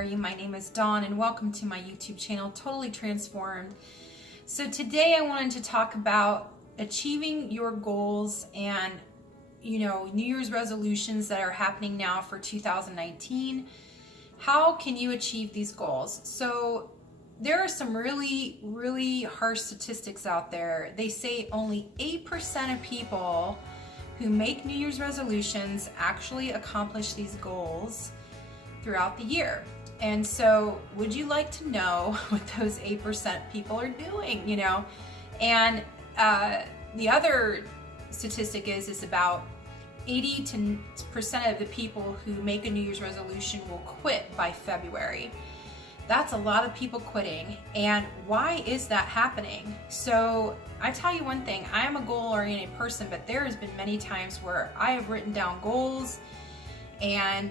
are you? My name is Dawn and welcome to my YouTube channel, Totally Transformed. So today I wanted to talk about achieving your goals and, New Year's resolutions that are happening now for 2019. How can you achieve these goals? So there are some really, really harsh statistics out there. They say only 8% of people who make New Year's resolutions actually accomplish these goals throughout the year. And so would you like to know what those 8% people are doing, And the other statistic is about 80% of the people who make a New Year's resolution will quit by February. That's a lot of people quitting. And why is that happening? So I tell you one thing, I am a goal-oriented person, but there has been many times where I have written down goals and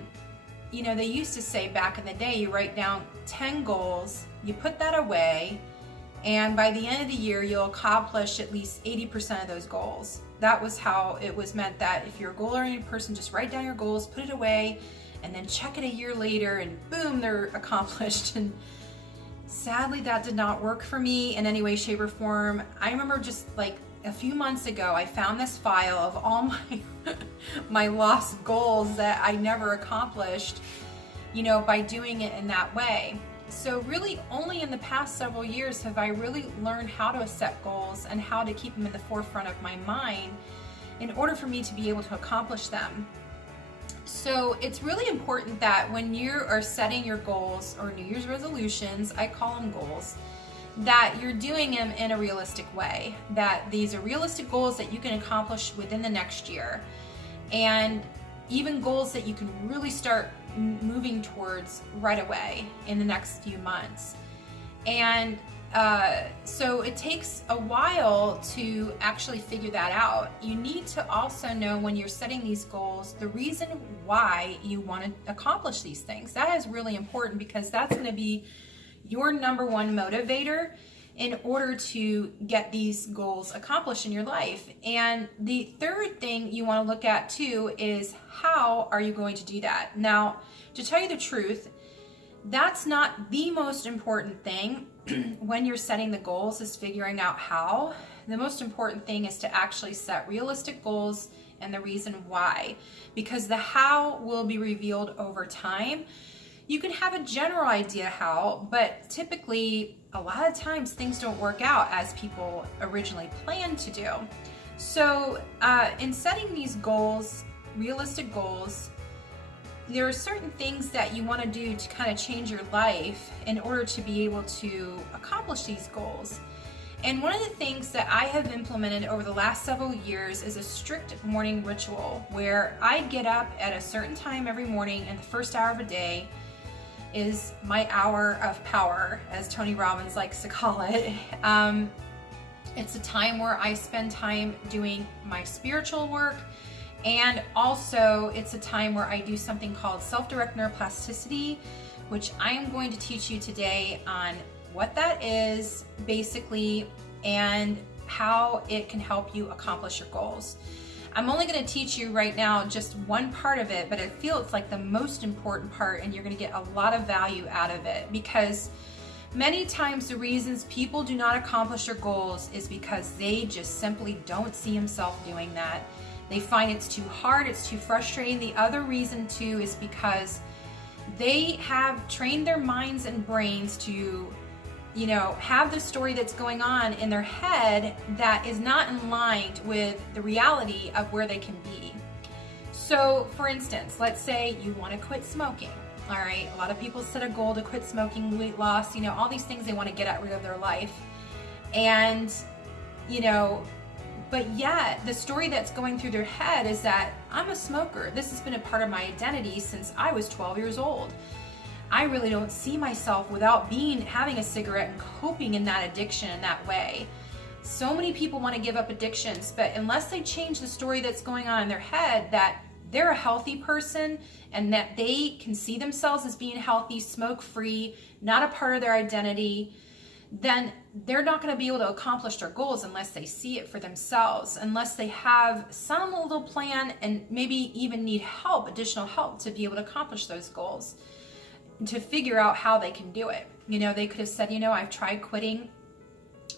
they used to say back in the day, you write down 10 goals, you put that away, and by the end of the year, you'll accomplish at least 80% of those goals. That was how it was meant, that if you're a goal-oriented person, just write down your goals, put it away, and then check it a year later, and boom, they're accomplished. And sadly, that did not work for me in any way, shape, or form. I remember just like a few months ago, I found this file of all my my lost goals that I never accomplished, by doing it in that way. So really only in the past several years have I really learned how to set goals and how to keep them in the forefront of my mind in order for me to be able to accomplish them. So it's really important that when you are setting your goals or New Year's resolutions, I call them goals, that you're doing them in a realistic way, that these are realistic goals that you can accomplish within the next year, and even goals that you can really start moving towards right away in the next few months. And so it takes a while to actually figure that out. You need to also know when you're setting these goals, the reason why you want to accomplish these things. That is really important because that's going to be your number one motivator in order to get these goals accomplished in your life. And the third thing you want to look at too is how are you going to do that? Now, to tell you the truth, that's not the most important thing when you're setting the goals, is figuring out how. The most important thing is to actually set realistic goals and the reason why, because the how will be revealed over time. You can have a general idea how, but typically a lot of times things don't work out as people originally planned to do. So in setting these goals, realistic goals, there are certain things that you want to do to kind of change your life in order to be able to accomplish these goals. And one of the things that I have implemented over the last several years is a strict morning ritual where I get up at a certain time every morning, and the first hour of a day is my hour of power, as Tony Robbins likes to call it. It's a time where I spend time doing my spiritual work, and also it's a time where I do something called self-direct neuroplasticity, which I am going to teach you today on what that is basically and how it can help you accomplish your goals. I'm only going to teach you right now just one part of it, but I feel it's like the most important part, and you're going to get a lot of value out of it, because many times the reasons people do not accomplish their goals is because they just simply don't see themselves doing that. They find it's too hard, it's too frustrating. The other reason too is because they have trained their minds and brains to have the story that's going on in their head that is not in line with the reality of where they can be. So for instance, let's say you want to quit smoking. All right, a lot of people set a goal to quit smoking, weight loss, all these things they want to get rid of their life. And, but yet the story that's going through their head is that I'm a smoker. This has been a part of my identity since I was 12 years old. I really don't see myself without having a cigarette and coping in that addiction in that way. So many people want to give up addictions, but unless they change the story that's going on in their head, that they're a healthy person and that they can see themselves as being healthy, smoke-free, not a part of their identity, then they're not going to be able to accomplish their goals unless they see it for themselves, unless they have some little plan and maybe even need help, additional help, to be able to accomplish those goals. to figure out how they can do it. You know, they could have said, you know, I've tried quitting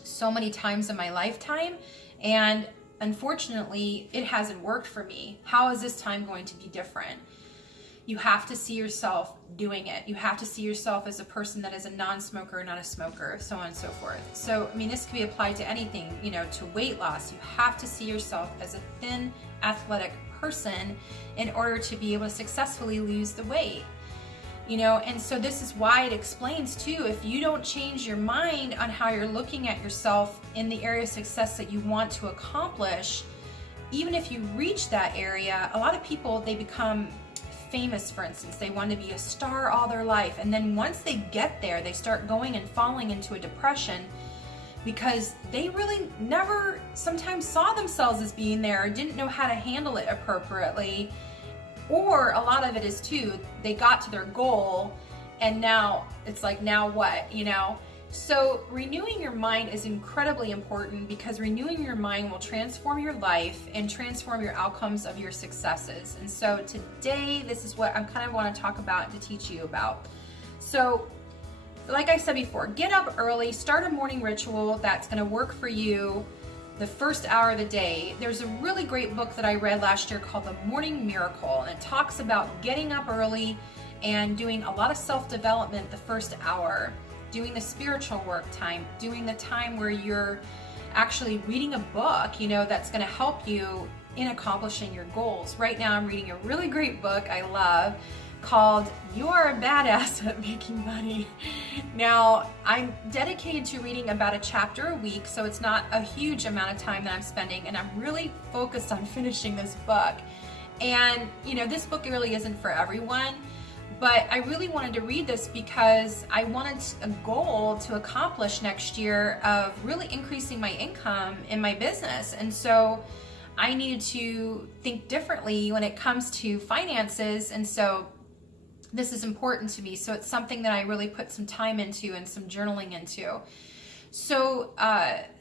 so many times in my lifetime, and unfortunately, it hasn't worked for me. How is this time going to be different? You have to see yourself doing it. You have to see yourself as a person that is a non-smoker, not a smoker, so on and so forth. So, I mean, this can be applied to anything, you know, to weight loss. You have to see yourself as a thin, athletic person in order to be able to successfully lose the weight. You know, and so this is why it explains too, if you don't change your mind on how you're looking at yourself in the area of success that you want to accomplish, even if you reach that area, a lot of people, they become famous, for instance. They want to be a star all their life, and then once they get there, they start going and falling into a depression because they really never sometimes saw themselves as being there, or didn't know how to handle it appropriately. Or a lot of it is too, they got to their goal and now it's like, now what, you know? So renewing your mind is incredibly important, because renewing your mind will transform your life and transform your outcomes of your successes. And so today, this is what I kind of want to talk about and to teach you about. So like I said before, get up early, start a morning ritual that's going to work for you the first hour of the day. There's a really great book that I read last year called The Morning Miracle, and it talks about getting up early and doing a lot of self-development the first hour, doing the spiritual work time, doing the time where you're actually reading a book, you know, that's going to help you in accomplishing your goals. Right now I'm reading a really great book I love called You Are a Badass at Making Money. Now, I'm dedicated to reading about a chapter a week, so it's not a huge amount of time that I'm spending, and I'm really focused on finishing this book. And, you know, this book really isn't for everyone, but I really wanted to read this because I wanted a goal to accomplish next year of really increasing my income in my business. And so I needed to think differently when it comes to finances, and so this is important to me. So it's something that I really put some time into and some journaling into. So,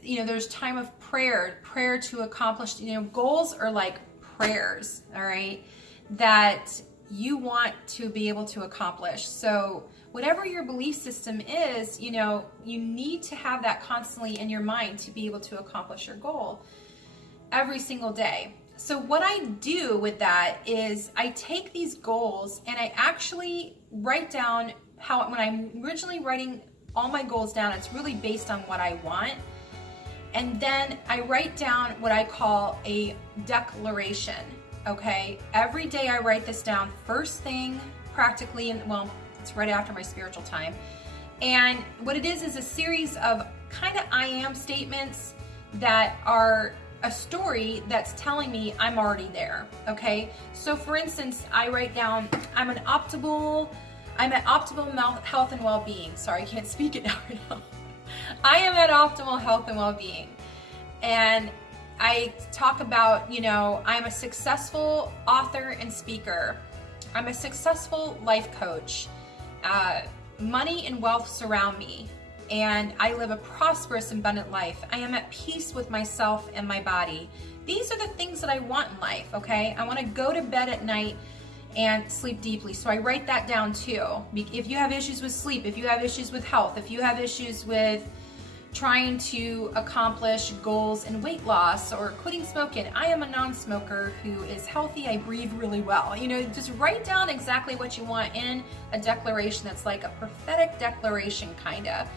you know, there's time of prayer to accomplish, you know, goals are like prayers, all right, that you want to be able to accomplish. So whatever your belief system is, you know, you need to have that constantly in your mind to be able to accomplish your goal every single day. So what I do with that is I take these goals and I actually write down how, when I'm originally writing all my goals down, it's really based on what I want. And then I write down what I call a declaration, okay? Every day I write this down first thing practically, and well, it's right after my spiritual time. And what it is a series of kind of I am statements that are a story that's telling me I'm already there, okay? So for instance, I write down, I'm at optimal health and well-being. Sorry, I can't speak it now right now. I am at optimal health and well-being. And I talk about, you know, I'm a successful author and speaker. I'm a successful life coach. Money and wealth surround me, and I live a prosperous, abundant life. I am at peace with myself and my body. These are the things that I want in life, okay? I want to go to bed at night and sleep deeply. So I write that down too. If you have issues with sleep, if you have issues with health, if you have issues with trying to accomplish goals in weight loss or quitting smoking, I am a non-smoker who is healthy, I breathe really well. You know, just write down exactly what you want in a declaration that's like a prophetic declaration kind of.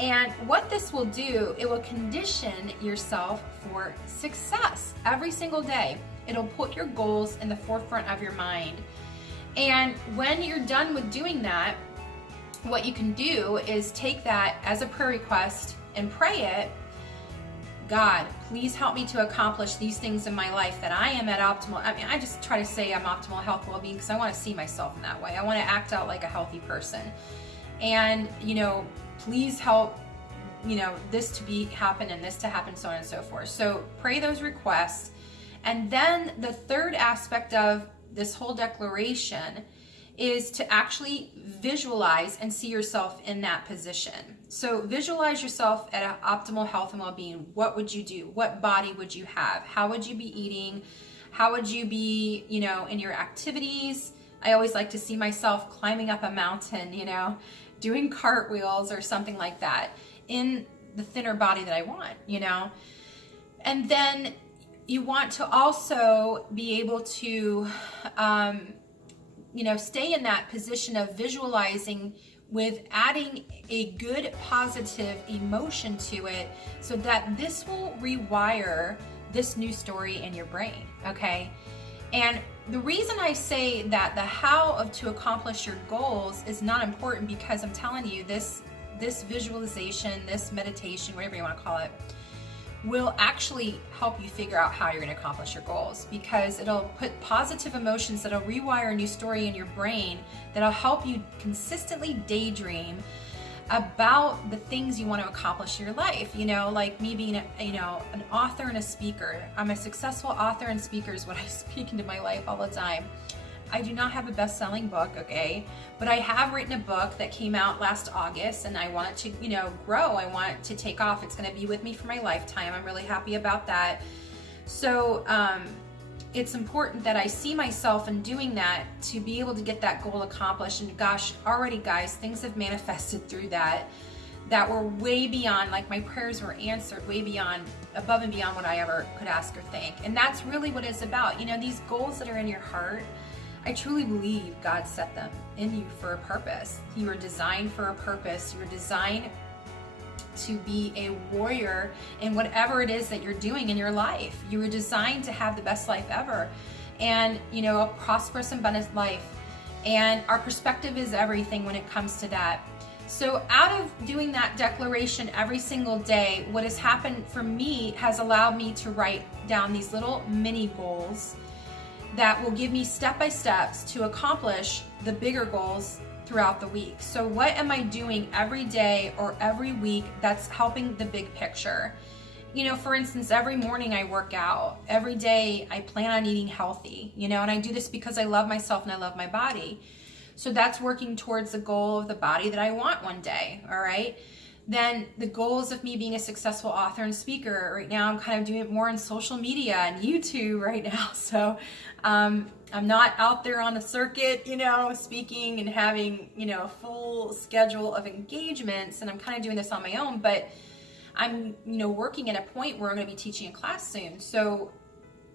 And what this will do, it will condition yourself for success every single day. It'll put your goals in the forefront of your mind. And when you're done with doing that, what you can do is take that as a prayer request and pray it. God, please help me to accomplish these things in my life that I am at optimal. I mean, I just try to say I'm optimal health, well-being, because I want to see myself in that way. I want to act out like a healthy person. And, you know, please help, you know, this to happen and this to happen, so on and so forth. So pray those requests. And then the third aspect of this whole declaration is to actually visualize and see yourself in that position. So visualize yourself at optimal health and well-being. What would you do? What body would you have? How would you be eating? How would you be, you know, in your activities? I always like to see myself climbing up a mountain, you know, doing cartwheels or something like that in the thinner body that I want, you know. And then you want to also be able to, you know, stay in that position of visualizing with adding a good positive emotion to it, so that this will rewire this new story in your brain, okay? And the reason I say that the how of to accomplish your goals is not important, because I'm telling you, this visualization, this meditation, whatever you want to call it, will actually help you figure out how you're going to accomplish your goals, because it'll put positive emotions that'll rewire a new story in your brain that'll help you consistently daydream about the things you want to accomplish in your life. You know, like me being an author and a speaker. I'm a successful author and speaker is what I speak into my life all the time. I do not have a best-selling book, okay, but I have written a book that came out last August, and I want it to, you know, grow. I want it to take off. It's going to be with me for my lifetime. I'm really happy about that. So it's important that I see myself in doing that to be able to get that goal accomplished. And gosh, already guys, things have manifested through that were way beyond, like my prayers were answered way beyond, above and beyond what I ever could ask or think. And that's really what it's about. You know, these goals that are in your heart, I truly believe God set them in you for a purpose. You were designed for a purpose. You were designed to be a warrior in whatever it is that you're doing in your life. You were designed to have the best life ever, and, you know, a prosperous and abundant life. And our perspective is everything when it comes to that. So out of doing that declaration every single day, what has happened for me has allowed me to write down these little mini goals that will give me step-by-steps to accomplish the bigger goals throughout the week. So what am I doing every day or every week that's helping the big picture? You know, for instance, every morning I work out. Every day I plan on eating healthy, you know, and I do this because I love myself and I love my body. So that's working towards the goal of the body that I want one day, all right? Then the goals of me being a successful author and speaker. Right now I'm kind of doing it more on social media and YouTube right now. So I'm not out there on the circuit, you know, speaking and having, you know, a full schedule of engagements, and I'm kind of doing this on my own, but I'm, you know, working at a point where I'm going to be teaching a class soon. So,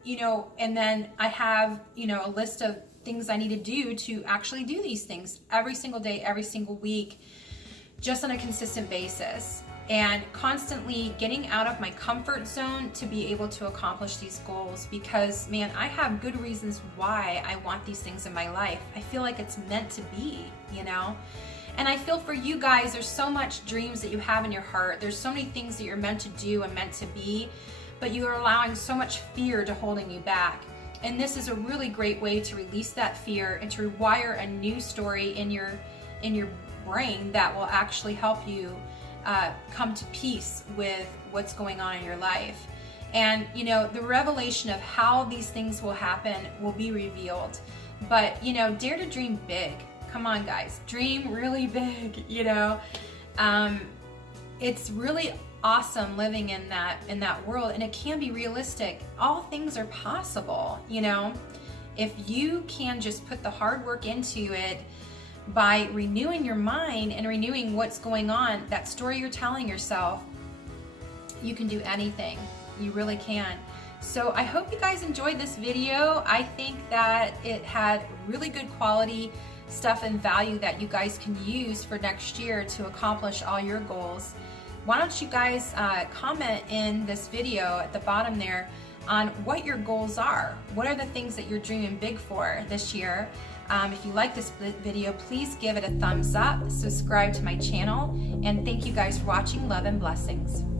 you know, and then I have, you know, a list of things I need to do to actually do these things every single day, every single week, just on a consistent basis, and constantly getting out of my comfort zone to be able to accomplish these goals. Because, man, I have good reasons why I want these things in my life. I feel like it's meant to be, you know? And I feel for you guys, there's so much dreams that you have in your heart. There's so many things that you're meant to do and meant to be, but you are allowing so much fear to holding you back. And this is a really great way to release that fear and to rewire a new story in your brain that will actually help you come to peace with what's going on in your life. And, you know, the revelation of how these things will happen will be revealed. But, you know, dare to dream big. Come on, guys, dream really big, you know. It's really awesome living in that world, and it can be realistic. All things are possible, you know, if you can just put the hard work into it by renewing your mind and renewing what's going on, that story you're telling yourself. You can do anything. You really can. So I hope you guys enjoyed this video. I think that it had really good quality stuff and value that you guys can use for next year to accomplish all your goals. Why don't you guys comment in this video at the bottom there on what your goals are. What are the things that you're dreaming big for this year? If you like this video, please give it a thumbs up, subscribe to my channel, and thank you guys for watching. Love and blessings.